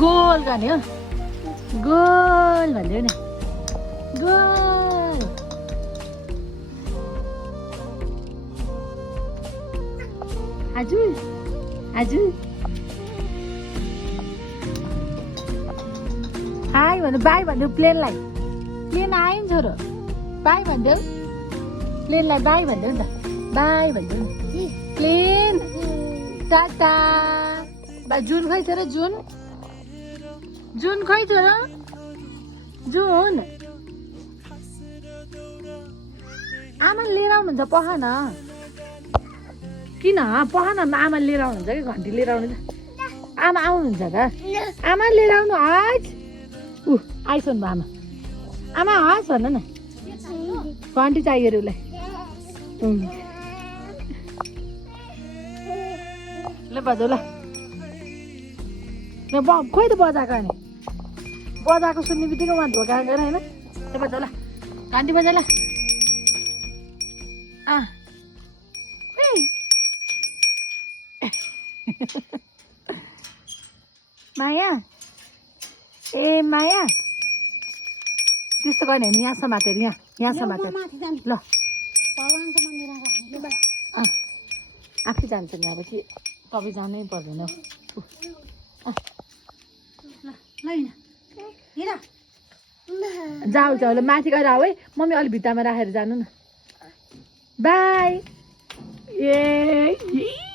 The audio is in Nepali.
गोल गर्ने हो गोल भन्दै नि गोल हजुर हजुर हाई भन्नु बाई भन्नु प्लेनलाई प्लेन आयो नि छोरो बाई भनिदेऊ प्लेनलाई बाई भनिदेऊ नि त बाई भनिदेऊ नि प्लेन टाटा जुन खोइ छोरो जुन जुन खोइ छोरो जुन आमा लिएर आउनुहुन्छ पख न किन पख न आमा लिएर आउनुहुन्छ कि घन्टी लिएर आउनुहुन्छ आमा आउनुहुन्छ त आमा लिएर आउनु हस् आइसक्नु भयो आमा आमा हस् भन न घन्टी चाहियो अरे उसलाई ल बजाउ ल खोइ त बजाएको अनि बजाएको सुन्ने बित्तिकै उहाँ धोका गएर होइन ल बजाउ ल घन्टी बजा ल माया ए माया त्यस्तो गर्ने होइन यहाँ समातेर यहाँ समातेर ल आफै जान्छ नि अब कि तपाईँ जानै पर्दैन जाऊ जाऊ ल माथि गएर आऊ है मम्मी अलिक भित्तामा राखेर जानु न बाई ए